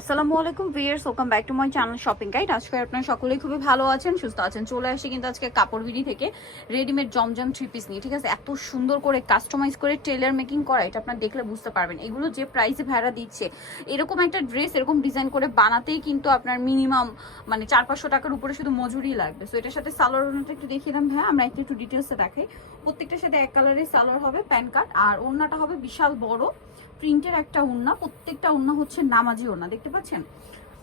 আসসালামু আলাইকুম viewers, welcome back to my channel shopping guide. আজকে আপনারা সকলেই খুবই ভালো আছেন, সুস্থ আছেন। চলে আসি কিন্তু আজকে কাপড় বিডি থেকে রেডিমেড জমজম থ্রি পিস নিয়ে, ঠিক আছে। এত সুন্দর করে কাস্টমাইজ করে টেলার মেকিং করা, এটা আপনারা দেখলে বুঝতে পারবেন। এগুলো যে প্রাইসে ভাড়া দিচ্ছে, এরকম একটা ড্রেস এরকম ডিজাইন করে বানাতেই কিন্তু আপনার মিনিমাম মানে 400-500 টাকার উপরে শুধু মজুরি লাগবে। সো এটার সাথে সালোয়ার ওড়নাটা একটু দেখিয়ে দাম ভাই, আমরা একটু ডিটেলসে দেখাই। প্রত্যেকটার সাথে এক কালারের সালোয়ার হবে, প্যান্ট কাট, আর ওড়নাটা হবে বিশাল বড় প্রিন্টের একটা ওড়না। প্রত্যেকটা ওড়না হচ্ছে নামাজি ওড়না, দেখতে পাচ্ছেন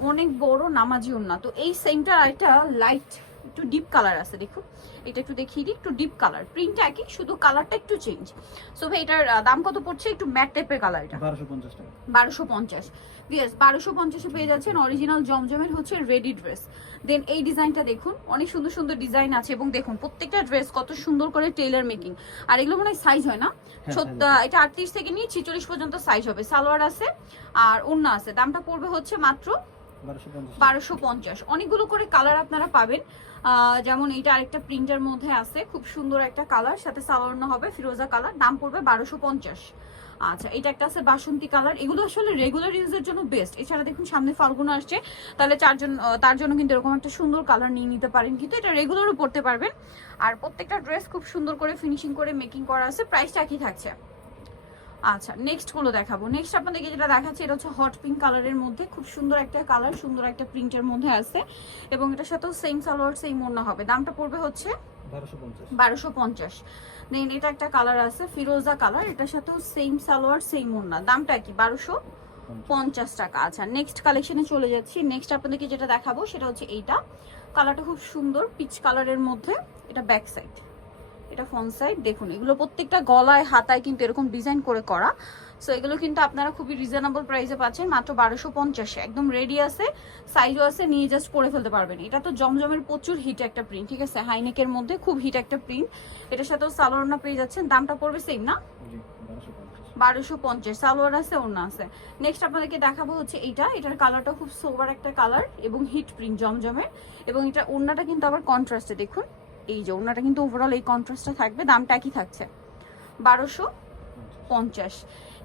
অনেক বড় নামাজি ওড়না। তো এই সেমটার একটা লাইট একটু ডিপ কালার আছে, দেখুন এটা একটু দেখিয়ে দিই। একটু ডিপ কালার, প্রিন্ট একই, শুধু কালারটা একটু চেঞ্জ। সো ভাই এটার দাম কত পড়ছে? একটু ম্যাট টাইপের কালার, এটা 1250 টাকা। 1250। ইয়েস, 1250-এ পেয়ে যাচ্ছেন অরিজিনাল জমজমের হচ্ছে রেডি ড্রেস। দেন এই ডিজাইনটা দেখুন, অনেক সুন্দর সুন্দর ডিজাইন আছে এবং দেখুন প্রত্যেকটা ড্রেস কত সুন্দর করে টেইলার মেকিং। আর এগুলো মনে হয় সাইজ হয় না, এটা 38 থেকে নিয়ে 46 পর্যন্ত সাইজ হবে। সালোয়ার আছে আর ওড়না আছে। দামটা পড়বে হচ্ছে মাত্র 1250। অনেকগুলো করে কালার আপনারা পাবেন, যেমন এটা আরেকটা প্রিন্টের মধ্যে আছে, খুব সুন্দর একটা কালার, সাথে সালোয়ার হবে ফিরোজা কালার। দাম পড়বে 1250। আচ্ছা, এটা একটা আছে বাসন্তী কালার। এগুলো আসলে রেগুলার ইউজের জন্য বেস্ট। এছাড়া দেখুন সামনে ফাল্গুন আসছে, তাহলে তার জন্য কিন্তু এরকম একটা সুন্দর কালার নিয়ে নিতে পারেন, কিন্তু এটা রেগুলারও পরতে পারবেন। আর প্রত্যেকটা ড্রেস খুব সুন্দর করে ফিনিশিং করে মেকিং করা আছে, প্রাইসটা একই থাকছে। আচ্ছা, নেক্সট গুলো দেখাবো। নেক্সট আপনাদেরকে যেটা দেখাচ্ছি, এটা হচ্ছে হট পিঙ্ক কালারের মধ্যে, খুব সুন্দর একটা কালার, সুন্দর একটা প্রিন্টের মধ্যে আছে এবং এটার সাথেও সেম সালোয়ার সেম ওড়না হবে। দামটা পড়বে হচ্ছে 1250। দেন এটা একটা কালার আছে ফিরোজা কালার, এটার সাথেও সেম সালোয়ার সেম ওড়না, দামটা কি 1250 টাকা। আচ্ছা, নেক্সট কালেকশনে চলে যাচ্ছি। নেক্সট আপনাদেরকে যেটা দেখাবো সেটা হচ্ছে এইটা, কালারটা খুব সুন্দর পিচ কালারের মধ্যে। এটা ব্যাক সাইড, এটা ফ্রন্ট সাইড। দেখুন এগুলো প্রত্যেকটা গলায় হাতায় কিন্তু এরকম ডিজাইন করে করা। সো এগুলো কিন্তু আপনারা খুবই রিজনেবল প্রাইসে পাচ্ছেন, মাত্র 1250-এ। একদম রেডি আছে, সাইজও আছে, নিয়ে জাস্ট পরে ফেলতে পারবেন। এটা তো জমজমের প্রচুর হিট একটা প্রিন্ট, ঠিক আছে, হাইনেকের মধ্যে খুব হিট একটা প্রিন্ট। এটার সাথেও সালোয়ার ওড়না পেয়ে যাচ্ছেন। দামটা পড়বে সেম না, 1250। সালোয়ার আছে, ওড়না আছে। নেক্সট আপনাদেরকে দেখাবো হচ্ছে এইটা, এটার কালারটা খুব সোবার একটা কালার এবং হিট প্রিন্ট জমজমের, এবং এটা ওড়নাটা কিন্তু আবার কন্ট্রাস্টে। দেখুন এই যে ওড়নাটা কিন্তু ওভারঅল এই কন্ট্রাস্টটা থাকবে। দামটা একই থাকছে 1250।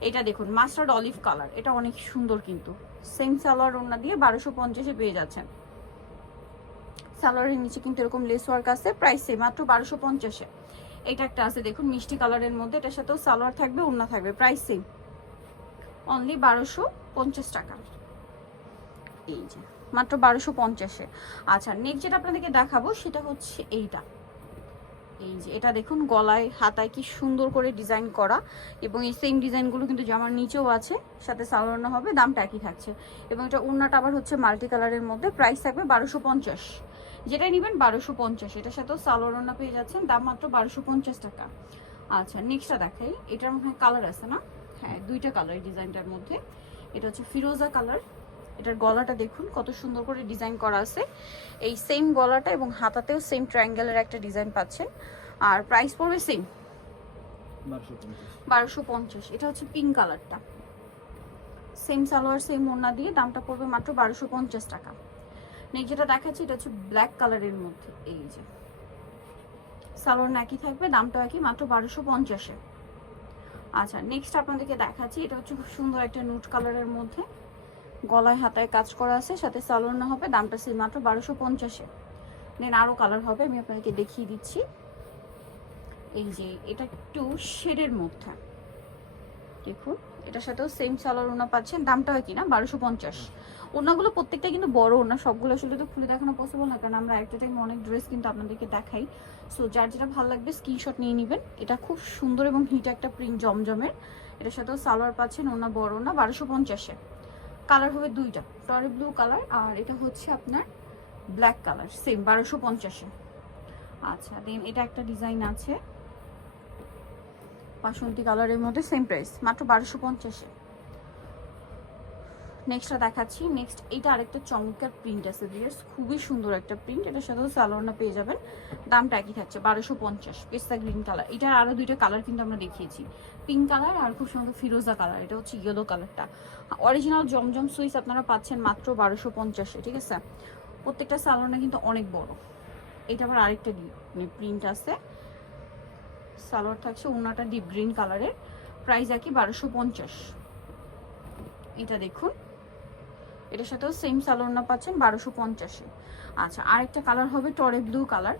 এটা দেখুন মাস্টার্ড অলিভ কালার, এটা অনেক সুন্দর, কিন্তু সেম সালোয়ার ওড়না দিয়ে 1250-এ পেয়ে যাচ্ছেন। সালোয়ারের নিচে কিন্তু এরকম লেস ওয়ার্ক আছে, প্রাইস সেম, মাত্র 1250-এ। এটা একটা আছে দেখুন মিষ্টি কালারের মধ্যে, এটার সাথেও সালোয়ার থাকবে, ওড়না থাকবে, প্রাইস সেম, অনলি 1250 টাকা। এই যে মাত্র 1250-এ। আচ্ছা, নেক্সট যেটা আপনাদেরকে দেখাবো সেটা হচ্ছে এইটা। এই যে এটা দেখুন গলায় হাতায় কি সুন্দর করে ডিজাইন করা, এবং এই সেম ডিজাইনগুলো কিন্তু জামার নিচেও আছে, সাথে সালোয়ার হবে। দামটা একই থাকছে এবং এটা ওড়নাটা আবার হচ্ছে মাল্টি কালারের মধ্যে, প্রাইস থাকবে 1250। যেটাই নেবেন 1250, এটার সাথেও সালোয়ার ওড়না পেয়ে যাচ্ছেন, দাম মাত্র 1250 টাকা। আচ্ছা, নেক্সটটা দেখাই। এটার মধ্যে কালার আছে না? হ্যাঁ, দুইটা কালার ডিজাইনটার মধ্যে। এটা হচ্ছে ফিরোজা কালার। এটার গলাটা দেখুন কত সুন্দর করে ডিজাইন করা আছে, এই সেম গলাটা এবং হাতাতেও সেম ট্রায়াঙ্গেলের একটা ডিজাইন পাচ্ছেন। আর প্রাইস পড়বে সেম 1250। এটা হচ্ছে পিঙ্ক কালারটা, সেম সালোয়ার সেম ওড়না দিয়ে, দামটা পড়বে মাত্র 1250 টাকা। নেক্সট যেটা দেখাচ্ছি এটা হচ্ছে ব্ল্যাক কালারের মধ্যে, এই যে সালোয়ার একই থাকবে, দামটা একই, মাত্র 1250-এ। আচ্ছা, নেক্সট আপনাদেরকে দেখাচ্ছি, এটা হচ্ছে খুব সুন্দর একটা নুট কালারের মধ্যে, গলায় হাতায় কাজ করা আছে, সাথে সালোয়ার না হবে, দামটা সেম, মাত্র 1250-এ। দেন আরও কালার হবে, আমি আপনাদেরকে দেখিয়ে দিচ্ছি। এই যে এটা একটু শেডের মধ্যে, দেখুন এটার সাথেও সেম সালোয়ার ওড়না পাচ্ছেন, দামটা হয় কিনা 1250। ওড়নাগুলো প্রত্যেকটা কিন্তু বড় ওড়না, সবগুলো আসলে তো খুলে দেখানো পসিবল না, কারণ আমরা একটা টাইম অনেক ড্রেস কিন্তু আপনাদেরকে দেখাই। সো যার যেটা ভালো লাগবে স্ক্রিনশট নিয়ে নেবেন। এটা খুব সুন্দর এবং হিট একটা প্রিন্ট জমজমের, এটার সাথেও সালোয়ার পাচ্ছেন, ওড়না বড় ওড়না, 1250-এ। কালার হবে দুইটা, টরি ব্লু কালার আর এটা হচ্ছে আপনার ব্ল্যাক কালার, সেম 1250-এ। আচ্ছা, দেন এটা একটা ডিজাইন আছে বাসন্তী কালারের মধ্যে, সেম প্রাইস, মাত্র 1250-এ। নেক্সটটা দেখাচ্ছি। নেক্সট এটা আরেকটা চমৎকার প্রিন্ট আছে ভিউয়ার্স, খুবই সুন্দর একটা প্রিন্ট, এটার সাথেও সালোয়ারটা পেয়ে যাবেন, দামটা একই থাকছে 1250। পেস্তা গ্রিন কালার, এটার আরো দুইটা কালার কিন্তু আমরা দেখিয়েছি, পিঙ্ক কালার আর খুব সুন্দর ফিরোজা কালার, এটা হচ্ছে ইয়েলো কালারটা। অরিজিনাল জমজম সুইস আপনারা পাচ্ছেন মাত্র 1250-এ, ঠিক আছে। প্রত্যেকটা সালোয়ারটা কিন্তু অনেক বড়। এটা আবার আরেকটা প্রিন্ট আছে, সালোয়ার থাকছে, ওড়নাটা ডিপ গ্রিন কালারের, প্রাইস একই 1250। এটা দেখুন এটার সাথেও সেম সালোয়ার না পাচ্ছেন 1250-এ। আচ্ছা, আরেকটা কালার হবে টরে ব্লু কালার,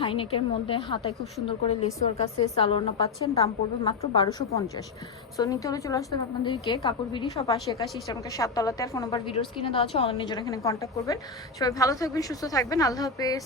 হাইনেকের মধ্যে হাতায় খুব সুন্দর করে লেস ওয়ার্ক আছে, সালোয়ার পাচ্ছেন, দাম পড়বে মাত্র 1250। সো নিতে হলে চলে আসতে হবে আপনাদেরকে কাপড় বিডি সব 80 সিস্টেমকে 7 তলাতে, আর ফোন নাম্বার ভিডিওস কিনে দেওয়া আছে, অনলাইনে যারা এখানে কন্ট্যাক্ট করবেন। সবাই ভালো থাকবেন, সুস্থ থাকবেন, আল্লাহ হাফেজ।